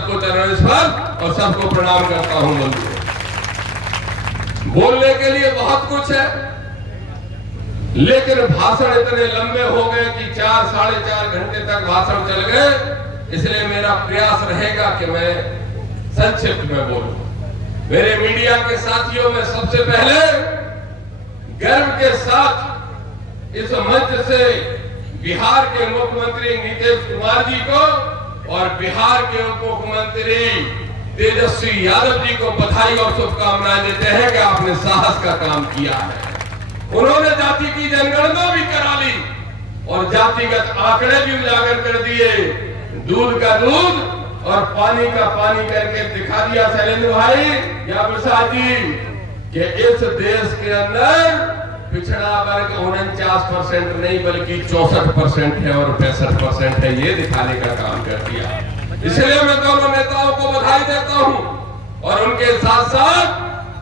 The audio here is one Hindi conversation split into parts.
सबको चरण स्पर्श और सबको प्रणाम करता हूं। बंधुओं, बोलने के लिए बहुत कुछ है, लेकिन भाषण इतने लंबे हो गए कि 4-4.5 घंटे तक भाषण चल गए। इसलिए मेरा प्रयास रहेगा कि मैं संक्षिप्त में बोलूं। मेरे मीडिया के साथियों में सबसे पहले गर्व के साथ इस मंच से बिहार के मुख्यमंत्री नीतीश कुमार जी को और बिहार के उप मुख्यमंत्री तेजस्वी यादव जी को बधाई और शुभकामनाएं देते हैं कि आपने साहस का काम किया है। उन्होंने जाति की जनगणना भी करा ली और जातिगत आंकड़े भी उजागर कर दिए। दूध का दूध और पानी का पानी करके दिखा दिया शैलेंद्र भाई या प्रसाद जी कि इस देश के अंदर पिछड़ा वर्ग 49% नहीं बल्कि 64% है और 65% है, ये दिखाने का काम कर दिया। इसलिए मैं दोनों नेताओं को बधाई देता हूं और उनके साथ साथ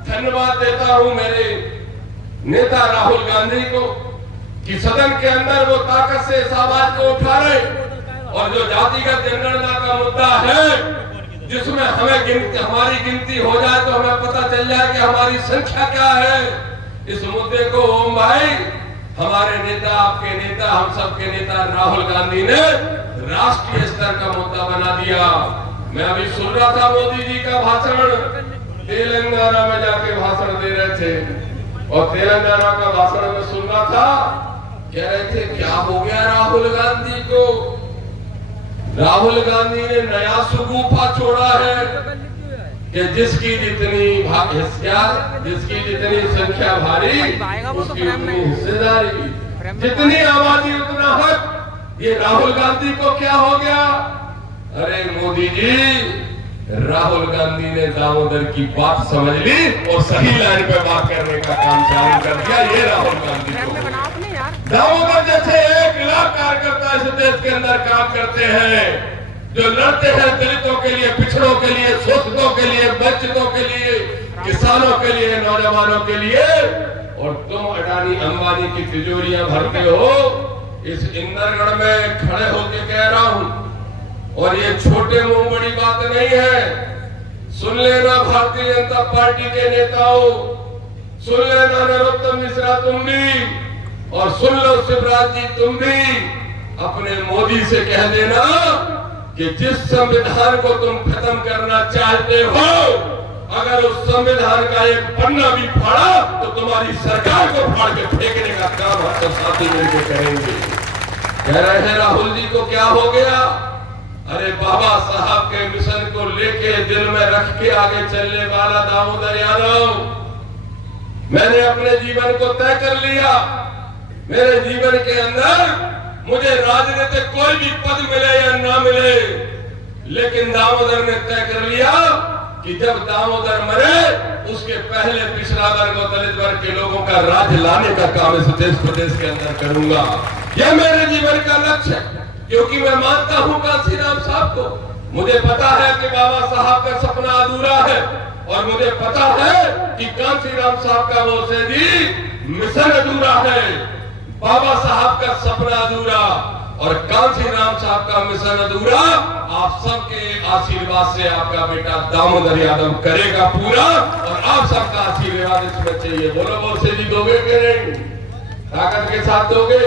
धन्यवाद देता हूं मेरे नेता राहुल गांधी को कि सदन के अंदर वो ताकत से इस आवाज को उठा रहे और जो जातिगत जनगणना का मुद्दा है, जिसमें हमारी गिनती हो जाए तो हमें पता चल जाए कि हमारी संख्या क्या है। इस मुद्दे को ओम भाई, हमारे नेता, आपके नेता, हम सबके नेता राहुल गांधी ने राष्ट्रीय स्तर का मुद्दा बना दिया। मैं अभी सुन रहा था मोदी जी का भाषण, तेलंगाना में जाके भाषण दे रहे थे और तेलंगाना का भाषण में सुन रहा था, कह रहे थे क्या हो गया राहुल गांधी को। राहुल गांधी ने नया सुगुफा छोड़ा है कि जिसकी जितनी जिसकी जितनी संख्या भारी उसकी उतनी हिस्सेदारी, जितनी आबादी उतना हक। ये राहुल गांधी को क्या हो गया? अरे मोदी जी, राहुल गांधी ने दामोदर की बात समझ ली और सही लाइन पे बात करने का काम चालू कर दिया। ये राहुल गांधी को दामोदर जैसे 1 लाख कार्यकर्ता इस देश के अंदर काम करते हैं, जो लड़ते हैं दलितों के लिए, पिछड़ों के लिए, शोषितों के लिए, वंचितों के लिए, किसानों के लिए, नौजवानों के लिए। और तुम अडानी अंबानी की तिजोरियां भरते हो। इस इंद्रगढ़ में खड़े होकर कह रहा हूं और ये छोटे मुंह बड़ी बात नहीं है। सुन लेना भारतीय जनता पार्टी के नेताओं, सुन लेना नरोत्तम मिश्रा तुम भी, और सुन लो शिवराज जी तुम भी, अपने मोदी से कह देना कि जिस संविधान को तुम खत्म करना चाहते हो, अगर उस संविधान का एक पन्ना भी फाड़ा तो तुम्हारी सरकार को फाड़ के फेंकने का काम हम सब साथी मिलकर करेंगे। कह रहे हैं राहुल जी को क्या हो गया? अरे बाबा साहब के मिशन को लेके दिल में रख के आगे चलने वाला दामोदर यादव, मैंने अपने जीवन को तय कर लिया। मेरे जीवन के अंदर मुझे राजनीतिक कोई भी पद मिले या ना मिले, लेकिन दामोदर ने तय कर लिया कि जब दामोदर मरे उसके पहले पिछड़ा वर्ग और दलित वर्ग के लोगों का राज लाने का काम इस देश प्रदेश के अंदर करूंगा। यह मेरे जीवन का लक्ष्य है, क्योंकि मैं मानता हूं कांशीराम साहब को। मुझे पता है कि बाबा साहब का सपना अधूरा है और मुझे पता है कि कांशीराम साहब का मोसेदी मिशन अधूरा है। बाबा साहब का सपना अधूरा और कांशीराम साहब का मिशन अधूरा। आप सबके आशीर्वाद से आपका बेटा दामोदर यादव करेगा पूरा, और आप सबका आशीर्वाद इसमें चाहिए। बोलो मोसे जी दोगे कि नहीं? ताकत के साथ दोगे?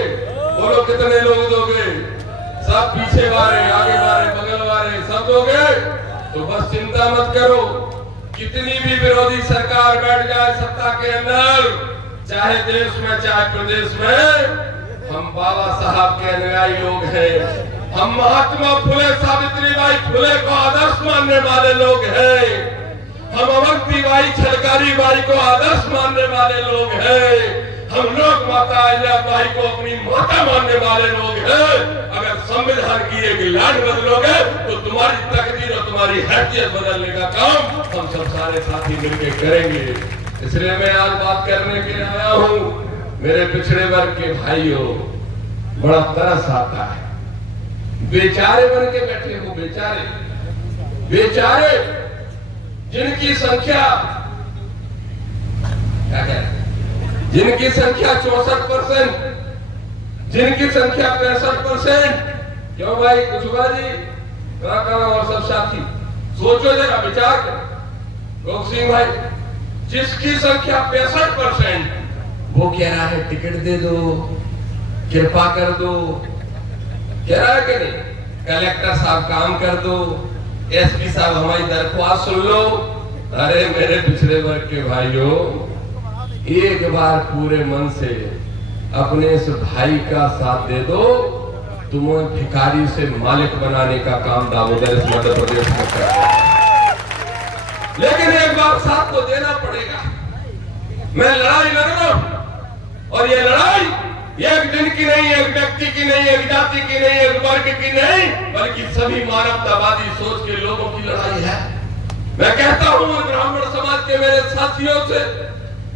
बोलो कितने लोग दोगे? सब पीछे वाले, आगे वाले, बगल वाले सब दोगे? तो बस चिंता मत करो, कितनी भी विरोधी सरकार बैठ जाए सत्ता के अंदर, चाहे देश में चाहे प्रदेश में, हम बाबा साहब के अनुयायी लोग हैं। हम महात्मा फुले सावित्रीबाई फुले को आदर्श मानने वाले लोग हैं। हम अवंतीबाई छलकारी बाई को आदर्श मानने वाले लोग हैं। हम लोग माता अहिल्याबाई को अपनी माता मानने वाले लोग हैं। अगर संविधान की एक लाट बदलोगे तो तुम्हारी तकदीर और तुम्हारी हैसियत बदलने का काम हम सब सारे साथी मिलकर करेंगे। इसलिए मैं आज बात करने के लिए आया हूं। मेरे पिछड़े वर्ग के भाइयों, बड़ा तरस आता है, बेचारे बन के बैठे हो, बेचारे जिनकी संख्या क्या कह रहे, जिनकी संख्या 64%, जिनकी संख्या 65%। क्यों भाई कुशवाहा जी, कहाँ और सब साथी, सोचो जरा, विचार करो। गोप सिंह भाई, जिसकी संख्या 65%, वो कह रहा है टिकट दे दो, कृपा कर दो, कह रहा है कि नहीं? कलेक्टर साहब काम कर दो, एसपी साहब हमारी दरख्वास्त सुन लो। अरे मेरे पिछड़े वर्ग के भाइयों, एक बार पूरे मन से अपने इस भाई का साथ दे दो, तुम्हें भिखारी से मालिक बनाने का काम दामोदर इस मध्य प्रदेश में कर रहा है। लेकिन एक बार साथ तो देना पड़ेगा। मैं लड़ाई लड़ रहा हूं, और ये लड़ाई एक दिन की नहीं, एक व्यक्ति की नहीं, एक जाति की नहीं, एक वर्ग की नहीं, बल्कि सभी मानवतावादी सोच के लोगों की लड़ाई है। मैं कहता हूं ब्राह्मण समाज के मेरे साथियों से,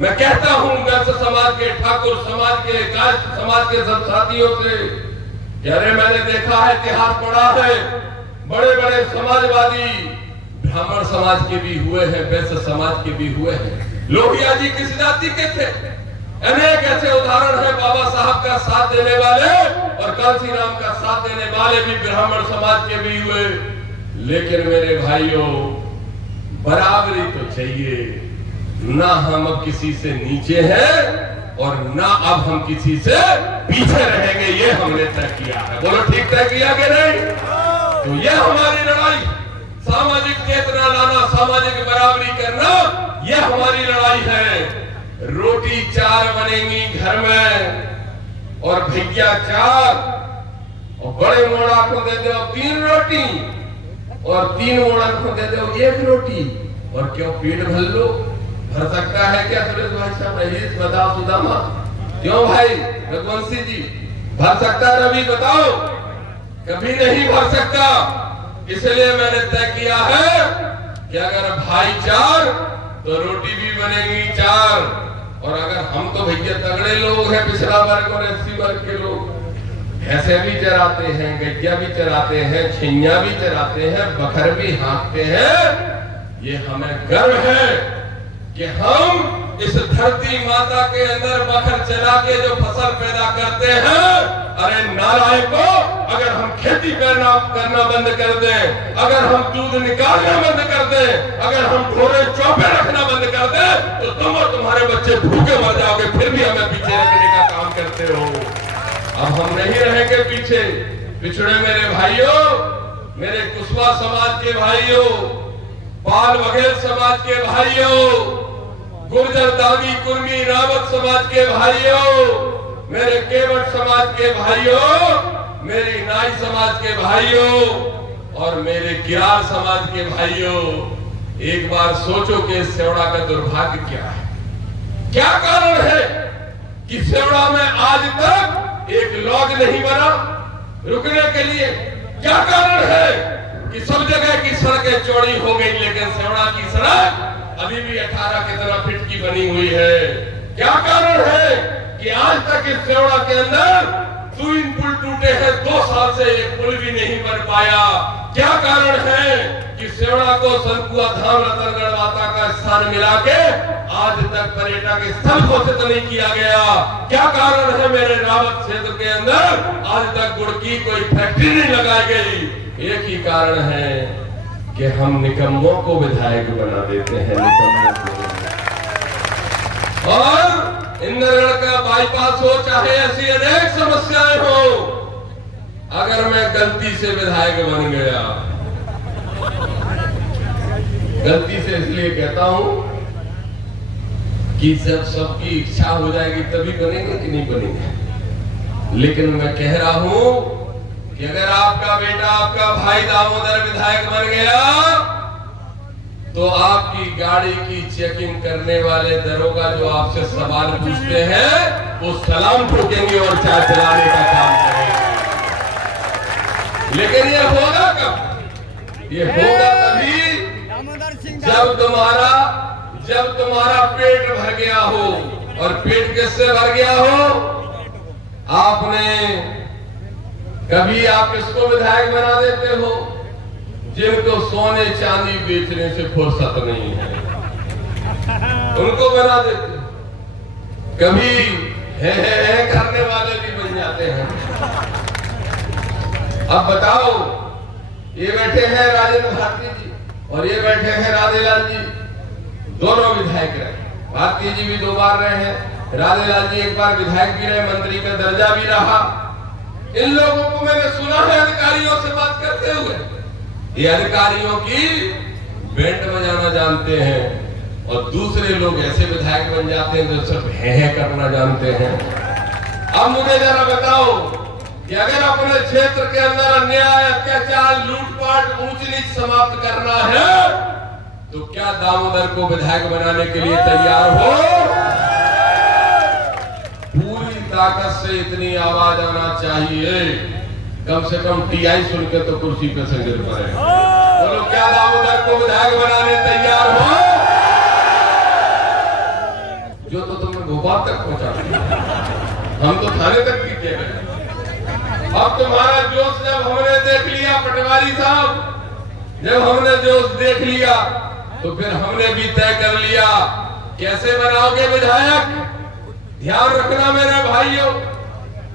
मैं कहता हूं वैश्य समाज के, ठाकुर समाज के, कायस्थ समाज के सब साथियों से, अरे मैंने देखा है, इतिहास पढ़ा है, बड़े बड़े समाजवादी ब्राह्मण समाज के भी हुए हैं, वैश्य समाज के भी हुए हैं। लोहिया जी किस जाति के थे? अनेक ऐसे उदाहरण है। बाबा साहब का साथ देने वाले और कांसी राम का साथ देने वाले भी ब्राह्मण समाज के भी हुए। लेकिन मेरे भाइयों, बराबरी तो चाहिए ना। हम अब किसी से नीचे हैं और ना अब हम किसी से पीछे रहेंगे, ये हमने तय किया है। बोलो ठीक तय किया कि नहीं? तो ये हमारी लड़ाई, सामाजिक चेतना लाना, सामाजिक बराबरी करना, ये हमारी लड़ाई है। रोटी 4 बनेंगी घर में, और भैया 4, और बड़े मोड़ा को दे दो 3 रोटी, और 3 मोड़ा को दे दो 1 रोटी, और क्यों पेट भर लो? भर सकता है क्या सुरेश भाई साहब? रहीस बताओ, सुदामा, क्यों भाई रघुवंशी जी, भर सकता? रवि बताओ, कभी नहीं भर सकता। इसलिए मैंने तय किया है कि अगर भाई 4 तो रोटी भी बनेगी 4, और अगर हम तो भैया तगड़े लोग हैं, पिछड़ा वर्ग और एससी वर्ग के लोग, भैंसे भी चराते हैं, गैया भी चराते हैं, छैया भी चराते हैं, बखर भी हाँकते हैं। ये हमें गर्व है कि हम इस धरती माता के अंदर बखर चला के जो फसल पैदा करते हैं, अरे नालायकों, अगर हम खेती करना बंद कर दें, अगर हम दूध निकालना बंद कर दें, अगर हम ढोरे चौपे रखना बंद कर दें, तो तुम और तुम्हारे बच्चे भूखे मर जाओगे, फिर भी हमें पीछे रखने का काम करते हो। अब हम नहीं रहेंगे पीछे। पिछड़े मेरे भाइयों, मेरे कुशवा समाज के भाइयों, पाल बघेल समाज के भाइयों, गुर्जर दावी कुर्मी रावत समाज के भाइयों, मेरे केवट समाज के भाइयों, मेरी नाई समाज के भाइयों, और मेरे किरार समाज के भाइयों, एक बार सोचो कि सेवड़ा का दुर्भाग्य क्या है। क्या कारण है कि सेवड़ा में आज तक एक लॉज नहीं बना रुकने के लिए? क्या कारण है कि सब जगह की सड़कें चौड़ी हो गई, लेकिन सेवड़ा की सड़क अभी भी 18 की तरह फिट की बनी हुई है? क्या कारण है कि आज तक इस सेवड़ा के अंदर 3 पुल टूटे हैं, 2 साल से एक पुल भी नहीं बन पाया? क्या कारण है कि सेवड़ा को सनकुआ धाम रतनगढ़ माता का स्थान मिला के आज तक पर्यटक स्थल घोषित नहीं किया गया? क्या कारण है मेरे रावत क्षेत्र के अंदर आज तक गुड़ की कोई फैक्ट्री नहीं लगाई गई? एक ही कारण है कि हम निकम्मों को विधायक बना देते हैं, निकम्मों को। और इंद्रगढ़ का बाईपास हो, चाहे ऐसी अनेक समस्याएं हो, अगर मैं गलती से विधायक बन गया, गलती से इसलिए कहता हूं कि जब सबकी इच्छा हो जाएगी तभी बनेंगे कि नहीं बनेंगे। लेकिन मैं कह रहा हूं कि अगर आपका बेटा, आपका भाई दामोदर विधायक बन गया, तो आपकी गाड़ी की चेकिंग करने वाले दरोगा जो आपसे सवाल पूछते हैं, वो सलाम ठोकेंगे और चाय चलाने का काम करेंगे। लेकिन ये होगा कब? ये होगा तभी जब तुम्हारा पेट भर गया हो। और पेट किससे भर गया हो? कभी आप किसको विधायक बना देते हो? जिनको सोने चांदी बेचने से फुर्सत नहीं है, उनको बना देते। कभी है करने वाले भी बन जाते हैं। अब बताओ, ये बैठे हैं राजेंद्र भारती जी, और ये बैठे हैं राधेलाल जी, दोनों विधायक रहे। भारती जी भी 2 बार रहे हैं, राधेलाल जी 1 बार विधायक भी रहे, मंत्री का दर्जा भी रहा। इन लोगों को मैंने सुना है अधिकारियों से बात करते हुए, ये अधिकारियों की बैंड बजाना जानते हैं और दूसरे लोग ऐसे विधायक बन जाते हैं जो सिर्फ है करना जानते हैं। अब मुझे जरा बताओ कि अगर अपने क्षेत्र के अंदर अन्याय, अत्याचार, लूटपाट, ऊंच नीच समाप्त करना है तो क्या दामोदर को विधायक बनाने के लिए तैयार हो? पूरी ताकत से इतनी आवाज आना चाहिए, कम से कम टीआई सुन के तो कुर्सी पे से गिर पड़े। बोलो, क्या दामोदर को विधायक बनाने तैयार हो? जो तो तुमने भोपाल तक पहुंचा दिया, हम तो थाने तक भी गए। अब तुम्हारा जोश जब हमने देख लिया पटवारी साहब, जब हमने जोश देख लिया तो फिर हमने भी तय कर लिया कैसे बनाओगे विधायक। ध्यान रखना मेरे भाइयों,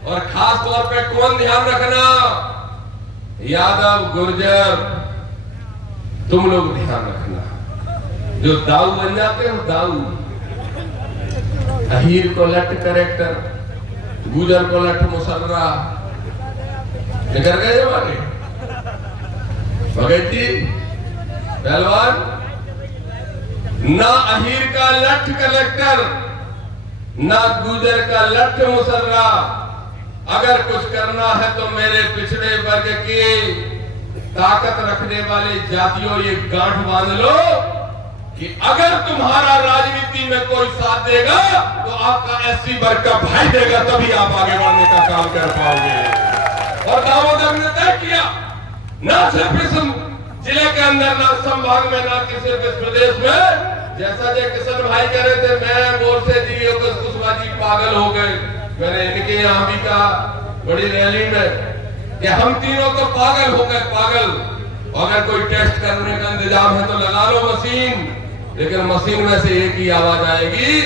और खास तौर पे कौन ध्यान रखना, यादव, गुर्जर, तुम लोग ध्यान रखना। जो दाऊ बन जाते हो, दाऊ, अहीर को लट करेक्टर, गुजर को लट मुसर्रा, निकल गए हमारे भगत जी पहलवान। ना अहीर का लठ कलेक्टर, ना गुजर का लठ मुसर्रा। अगर कुछ करना है तो मेरे पिछड़े वर्ग की ताकत रखने वाले जातियों ये गांठ बांध लो कि अगर तुम्हारा राजनीति में कोई साथ देगा तो आपका एससी वर्ग का भाई देगा, तभी आप आगे बढ़ने का काम कर पाओगे। और दामोदर ने तय किया, ना सिर्फ इस जिले के अंदर, ना संभाग में, ना किसी इस प्रदेश में, जैसा जो किशन भाई कह रहे थे, मैं मोर्चे जी योगेश कुशवाहा जी पागल हो गए। मैंने इनके यहाँ भी कहा बड़ी रैली में कि हम तीनों तो पागल हो गए, पागल। अगर कोई टेस्ट करने का इंतजाम है तो लगा लो मशीन, लेकिन मशीन में से एक ही आवाज आएगी,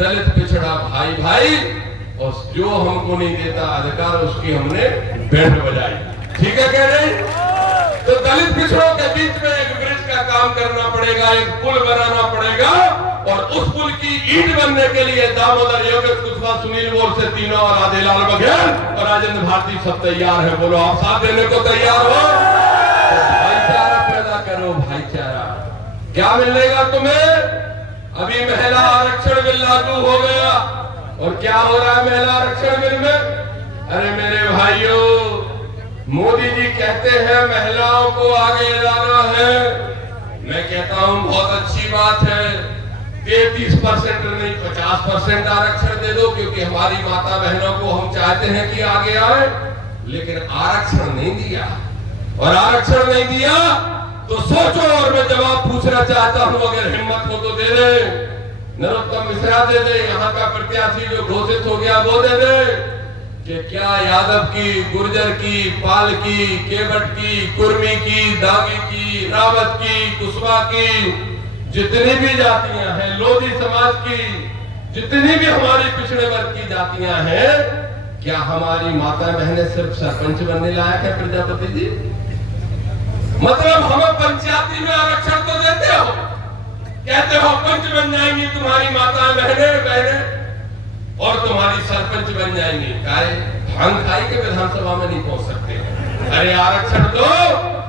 दलित पिछड़ा भाई भाई, और जो हमको नहीं देता अधिकार उसकी हमने बैंड बजाई। ठीक है कह रहे? तो दलित पिछड़ों के बीच में एक ब्रिज का काम करना पड़ेगा, एक पुल बनाना पड़ेगा, और उस पुल की ईंट बनने के लिए दामोदर, योगेश कुशवाहा, सुनील बोर से तीनों और राधेलाल बघेल और राजेंद्र भारती सब तैयार है। बोलो, आप साथ देने को तैयार हो? तो भाईचारा पैदा करो, भाईचारा। क्या मिलेगा तुम्हें? अभी महिला आरक्षण बिल लागू हो गया, और क्या हो रहा है महिला आरक्षण बिल में? अरे मेरे भाइयों, मोदी जी कहते हैं महिलाओं को आगे लाना है। मैं कहता हूं बहुत अच्छी बात है, 33% नहीं 50% आरक्षण दे दो, क्योंकि हमारी माता बहनों को हम चाहते हैं कि आगे आए, लेकिन आरक्षण नहीं दिया। और आरक्षण नहीं दिया तो सोचो, और मैं जवाब पूछना चाहता हूं, अगर हिम्मत हो तो दे दे, नरोत्तम मिश्रा दे दे, यहाँ का प्रत्याशी जो घोषित हो गया वो दे दे, कि क्या यादव की, गुर्जर की, पाल की, केवट की, कुर्मी की, दागी की, रावत की, कुशवाहा की, जितनी भी जातियां हैं, लोधी समाज की, जितनी भी हमारी पिछड़े वर्ग की जातियां हैं, क्या हमारी माता बहनें सिर्फ सरपंच बनने लायक है? प्रजापति जी, मतलब हमें पंचायती में आरक्षण तो देते हो, कहते हो पंच बन जाएंगी तुम्हारी माता बहनें और तुम्हारी सरपंच बन जाएंगे, काहे भांग खाई के विधानसभा में नहीं पहुंच सकते। अरे आरक्षण तो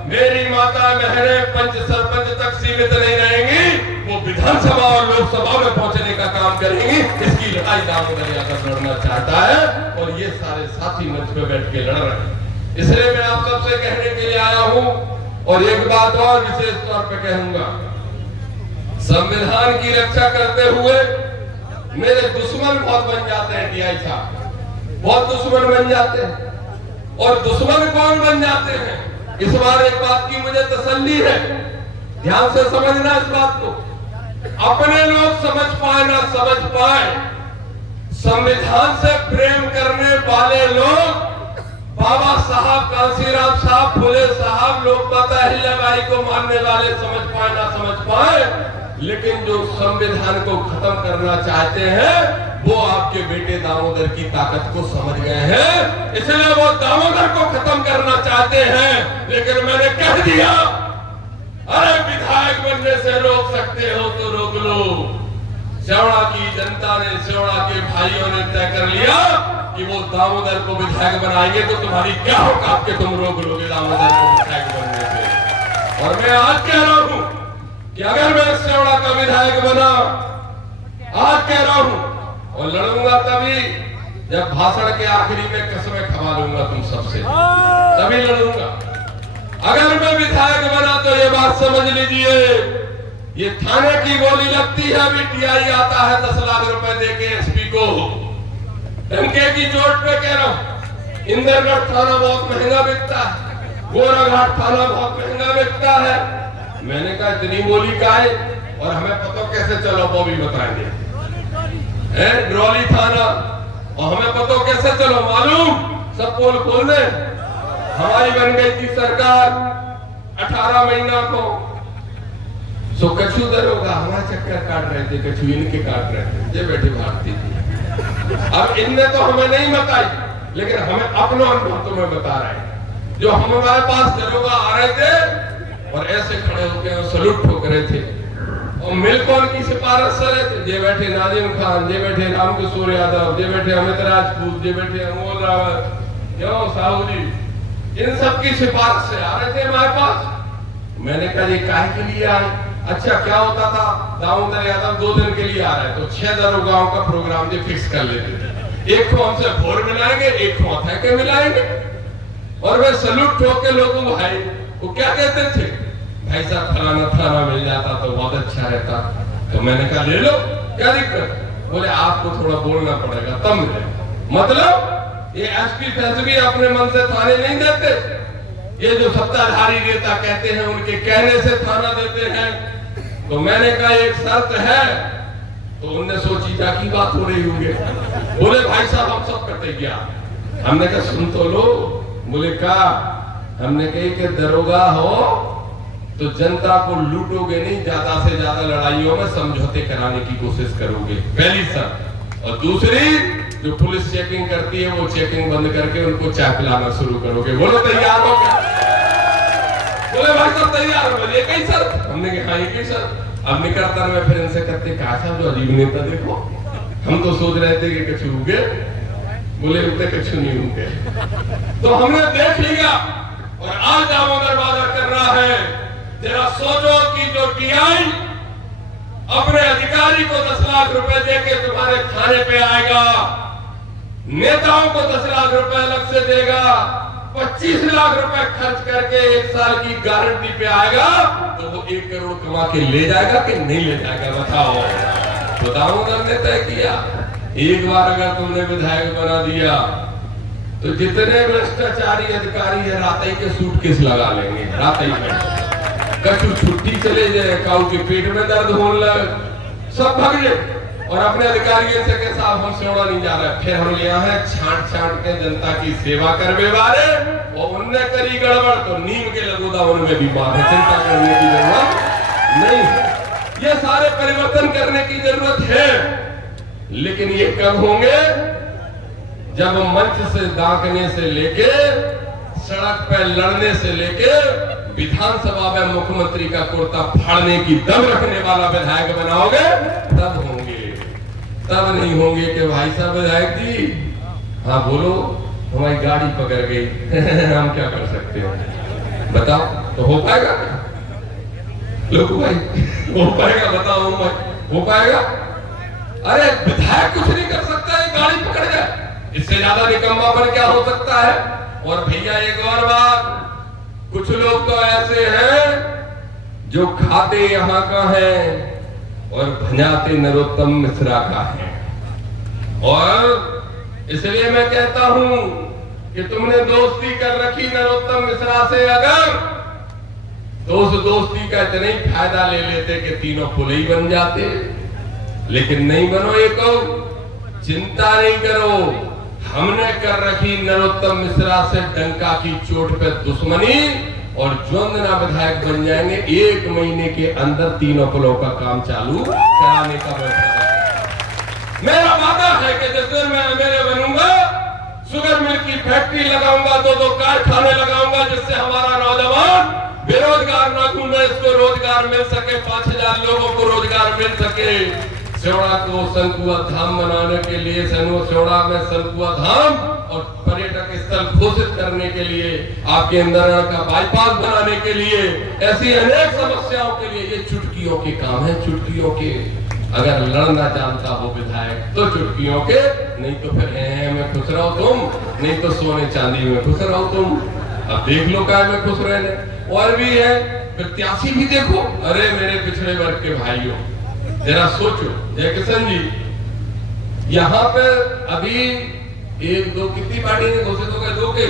मेरी माता बहनें पंच सरपंच तक सीमित नहीं रहेंगी, वो विधानसभा और लोकसभा में पहुंचने का काम करेंगी। इसकी लड़ाई दामोदर यादव लड़ना चाहता है, और ये सारे साथी मंच पे बैठ के लड़ रहे हैं। इसलिए मैं आप सबसे कहने के लिए आया हूं, और एक बात और विशेष तौर पर कहूंगा, संविधान की रक्षा करते हुए मेरे दुश्मन बहुत बन जाते हैं, टीआई साहब बहुत दुश्मन बन जाते हैं। और दुश्मन कौन बन जाते हैं? इस बार एक बात की मुझे तसल्ली है, ध्यान से समझना इस बात को। अपने लोग समझ पाए ना समझ पाए, संविधान से प्रेम करने वाले लोग, बाबा साहब, कांशीराम साहब, फुले साहब, लोकमाता अहिल्याबाई को मानने वाले समझ पाए ना समझ पाए, लेकिन जो संविधान को खत्म करना चाहते हैं वो आपके बेटे दामोदर की ताकत को समझ गए हैं, इसलिए वो दामोदर को खत्म करना चाहते हैं। लेकिन मैंने कह दिया, अरे से रोक सकते हो तो रोक लो। सेवड़ा की जनता ने, सेवड़ा के भाइयों ने तय कर लिया कि वो दामोदर को विधायक बनाएंगे, तो तुम्हारी क्या औकात के तुम रोक लोगे दामोदर को विधायक बनने से। और मैं आज कह रहा हूं कि अगर मैं सेवड़ा का विधायक बना, आज कह रहा हूं, और लड़ूंगा तभी जब भाषण के आखिरी में कसमें खवा लूंगा तुम सबसे, तभी लड़ूंगा। अगर मैं विधायक बना तो ये बात समझ लीजिए, ये थाने की गोली लगती है, अभी टीआई आता है 10 लाख रुपए देके एसपी को, डंके की चोट पे कह रहा हूं। इंद्रगढ़ थाना बहुत महंगा बिकता है, गोराघाट थाना बहुत महंगा बिकता है। मैंने कहा इतनी गोली का है, और हमें पता कैसे चलो वो भी बताएंगे। ड्रॉली थाना, और हमें पता कैसे चलो मालूम, सब पोल खोल दे। हमारी बन गई थी सरकार 18 महीना को, सो कछु दरोगा हमारा चक्कर काट रहे थे, कछु इनके काट रहे थे, ये बैठे भारती थी। अब इनने तो हमें नहीं बताई, लेकिन हमें अपना अनुभव तुम्हें बता रहे हैं। जो हमारे पास दरोगा आ रहे थे और ऐसे खड़े होकर सलूट ठोक रहे थे, और मिलकौन की सिफारिश से रहे थे, जे बैठे नाजिम खान, जे बैठे रामकिशोर यादव, जे बैठे अमित राजपूत, जे बैठे अमोल रावत, क्यों साहू जी, इन सब की सिफारिश से आ रहे थे हमारे पास। मैंने कहा ये काहे के लिए आए? अच्छा क्या होता था, दामोदर यादव 2 दिन के लिए आ रहे तो 6 दरोगाओं का प्रोग्राम जो फिक्स कर लेते थे। एक को हमसे भोर मिलाएंगे, एक को अथै के मिलाएंगे, और वे सलूट ठोक के लोगों भाई वो क्या कहते थे, भाई साहब फलाना थाना मिल जाता तो बहुत अच्छा रहता। तो मैंने कहा ले लो, क्या दिक्कत? बोले आपको थोड़ा बोलना पड़ेगा तब मिलेगा। मतलब ये एसपी फैसवी अपने मन से थाने नहीं देते, ये जो सत्ताधारी नेता कहते हैं उनके कहने से थाना देते हैं। तो मैंने कहा एक शर्त है, तो उनने सोची जा की बात हो रही होंगे, बोले भाई साहब हम सब करते क्या। हमने कहा सुन तो लो। बोले कहा, हमने कही कि दरोगा हो तो जनता को लूटोगे नहीं, ज्यादा से ज्यादा लड़ाइयों में समझौते कराने की कोशिश करोगे, पहली शर्त। और दूसरी, जो पुलिस चेकिंग करती है वो चेकिंग बंद करके उनको चाय पिलाना शुरू करोगे। बोलो तैयार हो क्या? बोले भाई साहब तैयार हो। ये कई सर, हमने कहा ये कई सर। अब निकलता मैं फिर इनसे करते कहा साहब जो अजीब नेता देखो, हम तो सोच रहे थे कि कछु होंगे, बोले उतने कछु नहीं होंगे। तो हमने देख लिया, और आज दामोदर वादा कर रहा है, जरा सोचो कि जो टीआई अपने अधिकारी को 10 लाख रुपए देके तुम्हारे थाने पे आएगा, नेताओं को 10 लाख रुपए अलग से देगा, 25 लाख रुपए खर्च करके 1 साल की गारंटी पे आएगा, तो वो 1 करोड़ कमा के ले जाएगा कि नहीं ले जाएगा बताओ। तो दामोदर ने तय किया, एक बार अगर तुमने विधायक बना दिया तो जितने भ्रष्टाचारी अधिकारी है रातई के सूटकेस लगा लेंगे, रातई में कछु छुट्टी चले जाए, काऊ के पेट में दर्द होने लगे, सब भाग जाए, और अपने अधिकारियों से के साथ हम सेवा नहीं जा रहे, फिर हम यहाँ है छांट के जनता की सेवा करने वाले, और उनने करी गड़बड़ तो नीम के लगोदा उनमें भी बात है, चिंता करने की जरूरत नहीं। ये सारे परिवर्तन करने की जरूरत है, लेकिन ये कब होंगे? जब मंच से दांकने से लेके, सड़क पर लड़ने से लेके, विधानसभा में मुख्यमंत्री का कुर्ता फाड़ने की दम रखने वाला विधायक बनाओगे, तब होंगे। तब नहीं होंगे कि भाई साहब विधायक जी हाँ बोलो, हमारी गाड़ी पकड़ गई हम क्या कर सकते हैं बताओ। तो हो पाएगा लोग भाई, हो पाएगा बताओ भाई, हो पाएगा? अरे विधायक कुछ नहीं कर सकता है, गाड़ी पकड़ जाए, इससे ज्यादा निकम्मापन क्या हो सकता है? और भैया एक और बात, कुछ लोग तो ऐसे हैं जो खाते यहाँ का है और भंजाते नरोत्तम मिश्रा का है। और इसलिए मैं कहता हूं कि तुमने दोस्ती कर रखी नरोत्तम मिश्रा से, अगर तो उस दोस्ती का इतना ही फायदा ले लेते कि तीनों पुलई बन जाते, लेकिन नहीं बनो। एक चिंता नहीं करो, हमने कर रखी नरोत्तम मिश्रा से डंका की चोट पे दुश्मनी, और ज्वंदना विधायक बन जाएंगे 1 महीने के अंदर तीनों पुलों का काम चालू कराने का मेरा वादा है कि जिस दिन मैं एमएलए बनूंगा, शुगर मिल की फैक्ट्री लगाऊंगा, 2 कारखाने लगाऊंगा, जिससे हमारा नौजवान बेरोजगार ना घूमे, इसको रोजगार रोजगार मिल सके, 5000 लोगों को रोजगार मिल सके। सेवड़ा को संकुआ धाम बनाने के लिए, सेवड़ा में संकुआ धाम और पर्यटक स्थल घोषित करने के लिए, आपके इंदौर का बाईपास बनाने के लिए, ऐसी अनेक समस्याओं के लिए ये चुटकियों के काम है, चुटकियों के। अगर लड़ना जानता हो विधायक तो चुटकियों के, नहीं तो फिर में खुश रहो तुम, नहीं तो सोने चांदी में खुश रहो तुम। अब देख लो क्या में खुश रहने। और भी है प्रत्याशी भी देखो। अरे मेरे पिछड़े वर्ग के भाइयों, जरा सोचो, जय किशन जी, यहाँ पे अभी 1 2 कितनी पार्टी ने घोषित हो गए? 2 के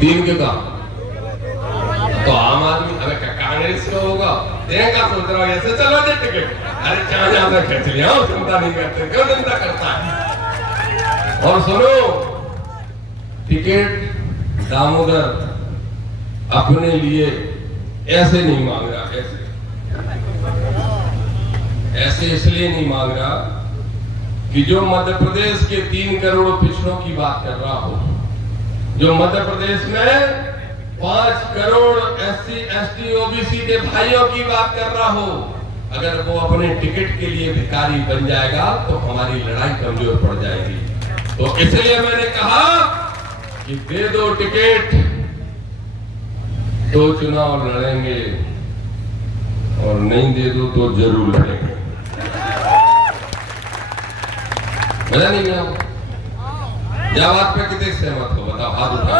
3 के का तो आम आदमी, अरे कांग्रेस का होगा, देगा सोच रहा है ऐसे चलो दे टिकट। अरे कहां जाना खर्च लिया, चिंता नहीं करते, क्यों चिंता करता है? और सुनो, टिकट दामोदर अपने लिए ऐसे नहीं मांग रहा, ऐसे इसलिए नहीं मांग रहा कि जो मध्य प्रदेश के 3 करोड़ पिछड़ों की बात कर रहा हो, जो मध्य प्रदेश में 5 करोड़ SC ST OBC के भाइयों की बात कर रहा हो, अगर वो अपने टिकट के लिए भिखारी बन जाएगा तो हमारी लड़ाई कमजोर पड़ जाएगी। तो इसलिए मैंने कहा कि दे दो टिकट तो चुनाव लड़ेंगे, और नहीं दे दो तो जरूर लड़ेंगे। मजा नहीं मिला? या बात पे कितने सहमत हो बताओ, हाथ उठा।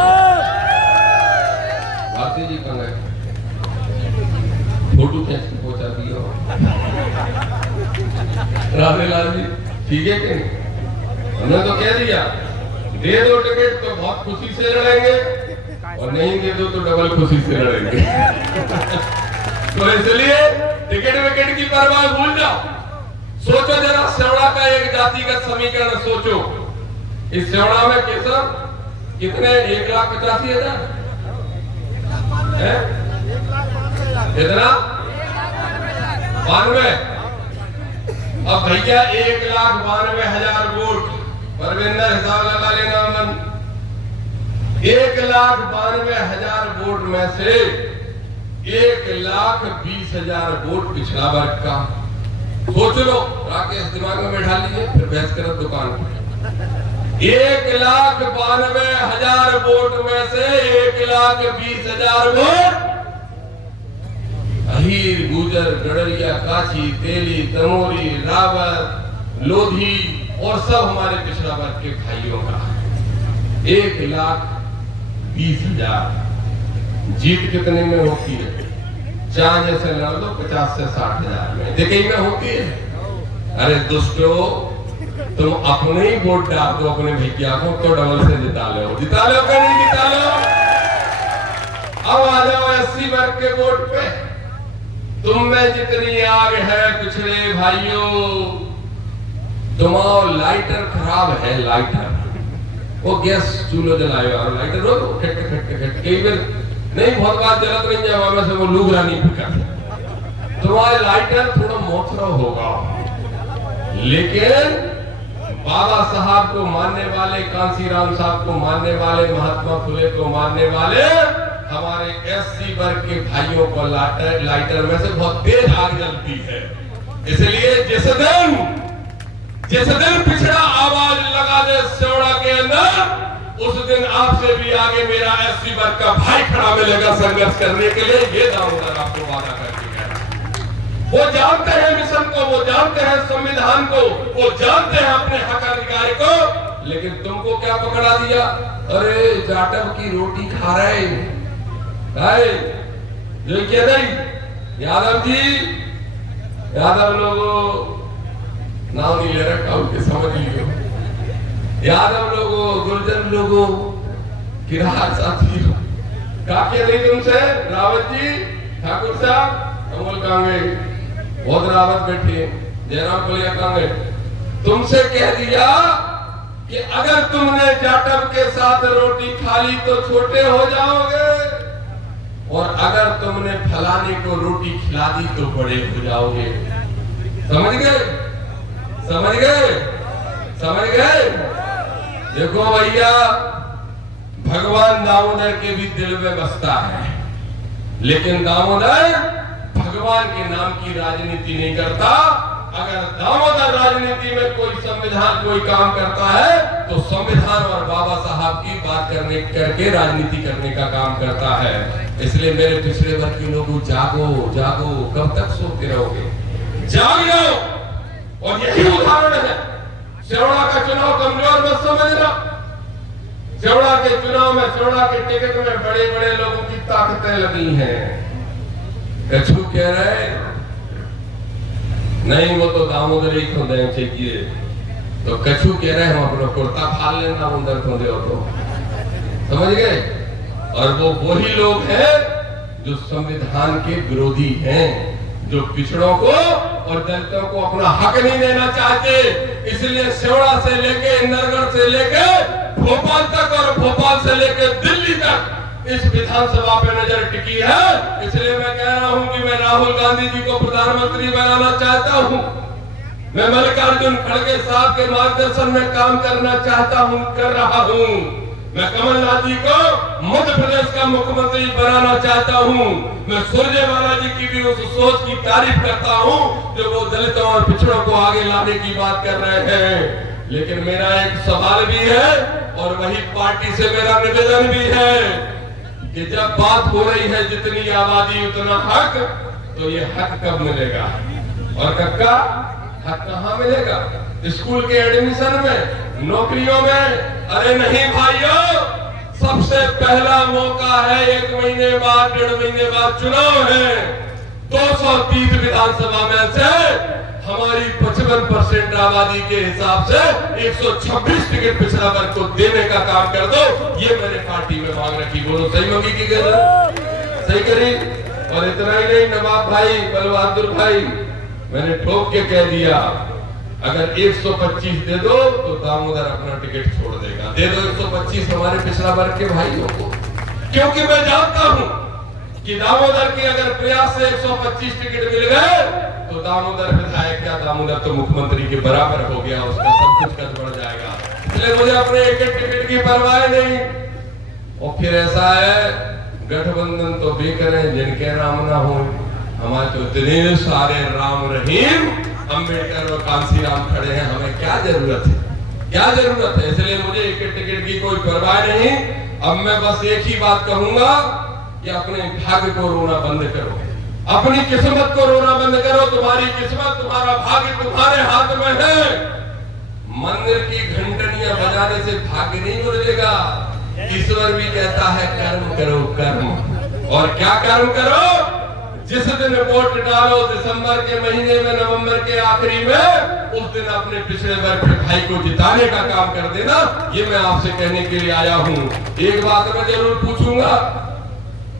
भारती जी कहाँ गए? फोटो खींच के पहुंचा दिया। राधेलाल जी ठीक है कि नहीं? हमने तो कह दिया दे दो टिकट तो बहुत खुशी से लड़ेंगे, और नहीं दे दो तो डबल खुशी से लड़ेंगे। तो इसलिए टिकट विकेट की परवाह भूल जाओ। सोचो जरा, सेवड़ा का एक जातिगत समीकरण सोचो। इस सेवड़ा में केसर कितने? 1,85,000 है? कितना? 92। अब भैया 1,92,000 वोट, परविंदर हिसाब लगा लेना मन। 1,92,000 वोट में से 1,20,000 वोट पिछड़ा वर्ग का। सोच लो, राकेश दिमाग में बैठा लीजिए, फिर बहस कर दुकान पर। 1,92,000 वोट में से 1,20,000 वोट अहीर, गुजर, गड़रिया, काची, तेली, तमोरी, रावत, लोधी और सब हमारे पिछड़ा वर्ग के भाइयों का। 1,20,000 जीत कितने में होती है? चाहे जैसे लड़ लो 50 से 60,000 में, देखिए में होती है। अरे दुष्टो, तुम अपने ही वोट डाल दो अपने भैया को तो डबल से जिता लो क्या नहीं जिता लो? अब आ जाओ SC वर्ग के वोट पे। तुम में जितनी आग है पिछड़े भाइयों, तुम्हारा लाइटर खराब है, लाइटर। वो गैस चूल्हा जलाए और लाइटर रो खट कई बार नहीं, बहुत बार जलत नहीं जावा में से वो लूगरा नहीं फिका। तुम्हारे लाइटर थोड़ा मोथरा होगा, लेकिन बाबा साहब को मानने वाले, कांसीराम साहब को मानने वाले, महात्मा फुले को मानने वाले हमारे SC वर्ग के भाइयों को लाइटर में से बहुत तेज आग जलती है। इसलिए जिस दिन पिछड़ा आवाज लगा दे सेवड़ा के अंदर, उस दिन आपसे भी आगे मेरा SC वर्ग का भाई खड़ा मिलेगा संघर्ष करने के लिए। ये दामोदर आपको वादा करके गया। वो जानते हैं मिशन को, वो जानते हैं संविधान को, वो जानते हैं अपने हक अधिकार को, लेकिन तुमको क्या पकड़ा दिया? अरे जाटव की रोटी खा रहे जो क्या नहीं? यादव जी, यादव लोगों नाम नहीं ले रखा, उनके समझ लियो। यादव लोगों, गुर्जर लोगों, किरार साथियों, काके नहीं तुमसे? रावत जी, ठाकुर साहब, अमोल कांगे, बहुत रावत बैठे, जयराम कलिया कांगे, तुमसे कह दिया कि अगर तुमने जाटव के साथ रोटी खा ली तो छोटे हो जाओगे, और अगर तुमने फलाने को रोटी खिला दी तो बड़े हो जाओगे। समझ गए? समझ गए? समझ गए? देखो भैया, भगवान दामोदर के भी दिल में बसता है, लेकिन दामोदर भगवान के नाम की राजनीति नहीं करता। अगर दामोदर राजनीति में कोई संविधान कोई काम करता है तो संविधान और बाबा साहब की बात करके राजनीति करने का काम करता है। इसलिए मेरे पिछड़े वर्ग के लोगों, जागो जागो, कब तक सोते रहोगे? जाग जाओ। और यही उदाहरण है, सेवड़ा का चुनाव कमजोर मत समझना। सेवड़ा के चुनाव में, सेवड़ा के टिकट में बड़े बड़े लोगों की ताकतें लगी हैं। कछु कह रहे नहीं, वो तो दामोदर ही खोदे चाहिए, तो कछु कह रहे हम अपना कुर्ता फाड़ लेना उधर खोदे हो तो, समझ गए? और वो वही लोग हैं जो संविधान के विरोधी हैं, जो पिछड़ों को और दलितों को अपना हक नहीं देना चाहते। इसलिए सेवड़ा से लेके इंदरगढ़ से लेके भोपाल तक और भोपाल से लेके दिल्ली तक इस विधानसभा पे नजर टिकी है। इसलिए मैं कह रहा हूं कि मैं राहुल गांधी जी को प्रधानमंत्री बनाना चाहता हूं। मैं मल्लिकार्जुन खड़गे साहब के मार्गदर्शन में काम करना चाहता हूं, कर रहा हूं। मैं कमलनाथ जी को मध्य प्रदेश का मुख्यमंत्री बनाना चाहता हूं। मैं सुरजेवाला जी की भी उस सोच की तारीफ करता हूं जो वो दलितों और पिछड़ों को आगे लाने की बात कर रहे हैं। लेकिन मेरा एक सवाल भी है और वही पार्टी से मेरा निवेदन भी है कि जब बात हो रही है जितनी आबादी उतना हक, तो ये हक कब मिलेगा? और कक्का हक कहाँ मिलेगा? स्कूल के एडमिशन में, नौकरियों में? अरे नहीं भाइयों, सबसे पहला मौका है। 1 महीने बाद, 1.5 महीने बाद चुनाव है। 230 विधानसभा में से हमारी 55% आबादी के हिसाब से 126 टिकट पिछड़ा वर्ग को देने का काम कर दो। ये मैंने पार्टी में मांग रखी। बोलो सही मांगी की गलत? सही करी। और इतना ही नहीं, नवाब भाई, बलबहादुर भाई, मैंने ठोक के कह दिया अगर 125 दे दो तो दामोदर अपना टिकट छोड़ देगा। दे दो 125 हमारे पिछड़ा वर्ग के भाइयों को, क्योंकि मैं जानता हूं कि दामोदर की अगर प्रयास से 125 टिकट मिल गए तो दामोदर विधायक क्या, दामोदर तो मुख्यमंत्री के बराबर हो गया, उसका सब कुछ कद बढ़ जाएगा। इसलिए मुझे अपने एक टिकट की परवाह नहीं। और फिर ऐसा है, गठबंधन तो बेकर है जिनके राम ना हो। हमारे तो इतने सारे राम रहीम, अम्बेडकर और कांसीराम खड़े हैं, हमें क्या जरूरत है? क्या जरूरत है? इसलिए मुझे एक टिकट की कोई परवाह नहीं। अब मैं बस एक ही बात कहूंगा कि अपने भाग्य को रोना बंद करो, अपनी किस्मत को रोना बंद करो। तुम्हारी किस्मत, तुम्हारा भाग्य तुम्हारे हाथ में है। मंदिर की घंटनियां बजाने से भाग्य नहीं बदलेगा। ईश्वर भी कहता है कर्म करो, कर्म। और क्या कर्म करो? जिस दिन वोट डालो दिसंबर के महीने में, नवंबर के आखिरी में, उस दिन अपने पिछड़े वर्ग के भाई को जिताने का काम कर देना। ये मैं आपसे कहने के लिए आया हूँ। एक बात मैं जरूर पूछूंगा,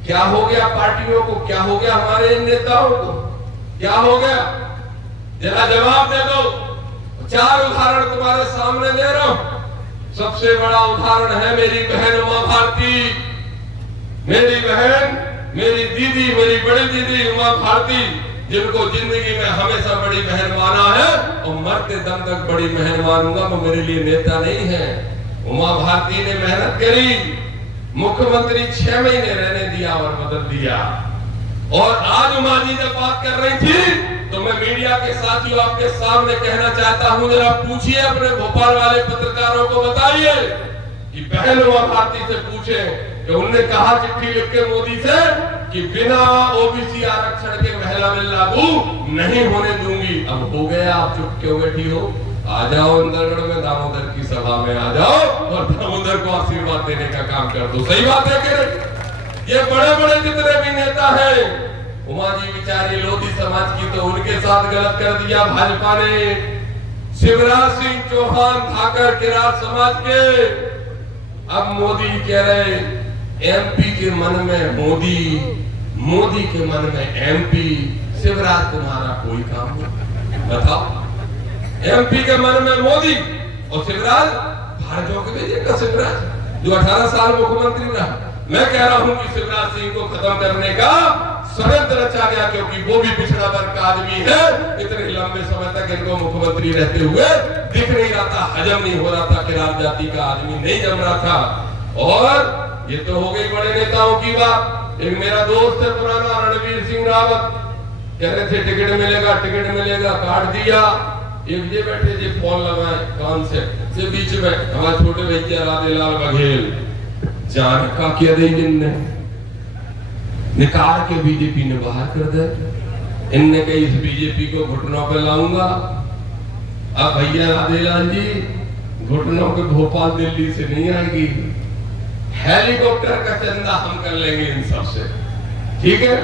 क्या हो गया पार्टियों को? क्या हो गया हमारे इन नेताओं को? क्या हो गया? जरा जवाब दे दो। 4 उदाहरण तुम्हारे सामने दे रहा हूं। सबसे बड़ा उदाहरण है मेरी बहन उमा भारती। मेरी बहन, मेरी दीदी, मेरी बड़ी दीदी उमा भारती, जिनको जिंदगी में हमेशा बड़ी बहन माना है और मरते दम तक बड़ी बहन मानूंगा। वो मेरे लिए नेता नहीं है। उमा भारती ने मेहनत करी, मुख्यमंत्री 6 महीने रहने दिया और बदल दिया। और आज उमा जी जब बात कर रही थी तो मैं मीडिया के साथियों आपके सामने कहना चाहता हूं, जरा पूछिए अपने भोपाल वाले पत्रकारों को, बताइए कि बहन उमा भारती से पूछे कि उनने कहा चिट्ठी लिख के मोदी से कि बिना ओबीसी आरक्षण के महिला बिल लागू नहीं होने दूंगी। अब हो गया, आप चुप क्यों बैठी हो? आ जाओ इंदरगढ़ में, दामोदर की सभा में आ जाओ और दामोदर को आशीर्वाद देने का काम कर दो। सही बात है कि ये बड़े बड़े जितने भी नेता हैं, उमा जी बेचारी लोधी समाज की, तो उनके साथ गलत कर दिया भाजपा ने। शिवराज सिंह चौहान धाकर किरार समाज के, अब मोदी कह रहे एमपी के मन में मोदी, मोदी के मन में एमपी। शिवराज तुम्हारा कोई काम नहीं, बताओ। एमपी के मन में मोदी और शिवराज भारत के भेजे का शिवराज जो 18 साल मुख्यमंत्री रहा। मैं कह रहा हूं कि शिवराज सिंह को खत्म करने का षड्यंत्र रचा गया, क्योंकि वो भी पिछड़ा वर्ग का आदमी है। इतने लंबे समय तक इनको मुख्यमंत्री रहते हुए दिख नहीं रहा था, हजम नहीं हो रहा था कि राज जाति का आदमी नहीं जम रहा था। और ये तो हो गई बड़े नेताओं की बात। एक मेरा दोस्त है पुराना, रणवीर सिंह रावत, कह रहे थे टिकट मिलेगा, काट दिया। एक जे बैठे जे फोन लगाए कान से बीच में हमारे छोटे भैया राधेलाल बघेल जान का किया दे इनने निकाल के बीजेपी ने बाहर कर दे। इनने कही इस बीजेपी को घुटनों पे लाऊंगा। अब भैया राधेलाल जी घुटनों पे भोपाल दिल्ली से नहीं आएगी, हेलीकॉप्टर का चंदा हम कर लेंगे इन सब से, ठीक है।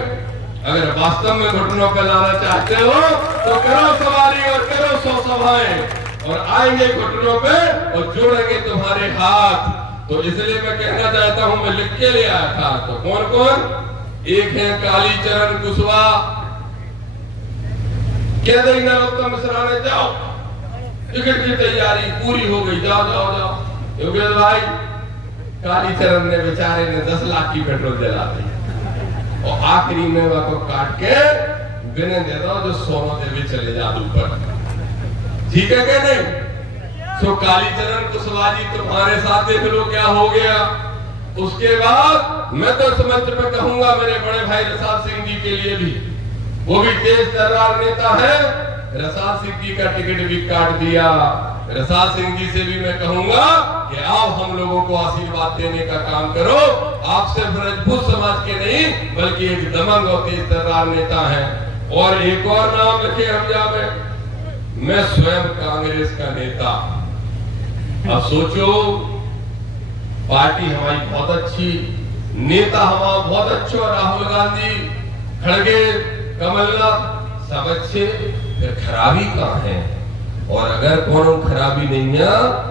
अगर वास्तव में घुटनों पे लाना चाहते हो तो करो सवारी और करो 100 सभाएं और आएंगे घुटनों पे और जोड़ेंगे तुम्हारे हाथ। तो इसलिए मैं कहना चाहता हूं, मैं लिख के ले आया था। तो कौन कौन? एक है कालीचरण कुशवाहा, कह देंगे नरोत्तम मिश्रा ने जाओ टिकट की तैयारी पूरी हो गई, जाओ जाओ जाओ। योगेश भाई कालीचरण ने बेचारे ने 10 लाख की पेट्रोल दिला दी और आखिरी में वह को काट के बिने दे दो जो सोना देवी चले जा ऊपर, ठीक है क्या नहीं? तो कालीचरण कुशवाहा जी तुम्हारे साथ देख लो क्या हो गया। उसके बाद मैं तो इस मंच पे कहूंगा मेरे बड़े भाई रसाल सिंह जी के लिए भी, वो भी तेज तर्रार नेता है, रसाल सिंह जी का टिकट भी काट दिया। रसाल सिंह जी से भी मैं कहूंगा कि आप हम लोगों को आशीर्वाद देने का काम करो। आप सिर्फ राजपूत समाज के नहीं बल्कि एक दमंग और तेज तर्रार नेता हैं। और एक और नाम लिखे हम जावे, मैं स्वयं कांग्रेस का नेता। अब सोचो, पार्टी हमारी बहुत अच्छी, नेता हमारा बहुत अच्छा, राहुल गांधी, खड़गे, कमलनाथ सब अच्छे, फिर खराबी कहाँ है? और अगर कोनो खराबी नहीं है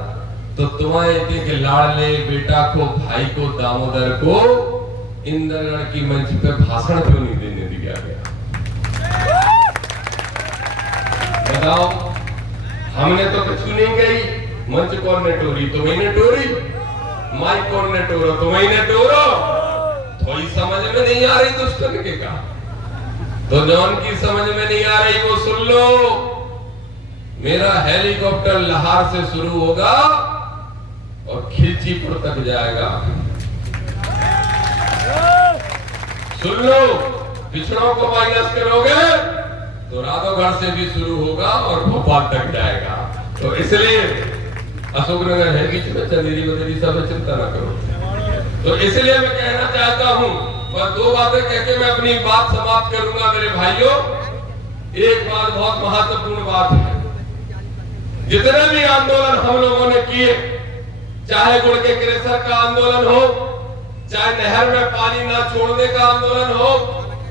तो तुम्हारे के लाडले बेटा को, भाई को, दामोदर को इंद्रगढ़ की मंच पे भाषण क्यों नहीं देने दिया गया? बताओ, हमने तो कुछ नहीं कही, मंच कौन ने टोरी? तुम्हें ने टोरी, माइक कौन ने टोरो? तुम्हें ने टोरो। थोड़ी समझ में नहीं आ रही दुष्टन के का, तो जौन की समझ में नहीं आ रही वो सुन लो। मेरा हेलीकॉप्टर लाहौर से शुरू होगा और खिलचीपुर तक जाएगा। सुन लो, पिछड़ों को माइनस करोगे तो राधोगढ़ से भी शुरू होगा और भोपाल तक जाएगा। तो इसलिए अशोकनगर है बीच में, चंदेरी बदेरी सब चिंता ना करो। तो इसलिए मैं कहना चाहता हूं, बस 2 बातें कह के मैं अपनी बात समाप्त करूंगा मेरे भाइयों। एक बात बहुत महत्वपूर्ण बात है, जितने भी आंदोलन हम लोगों ने किए, चाहे गुड़ के क्रेशर का आंदोलन हो, चाहे नहर में पानी ना छोड़ने का आंदोलन हो,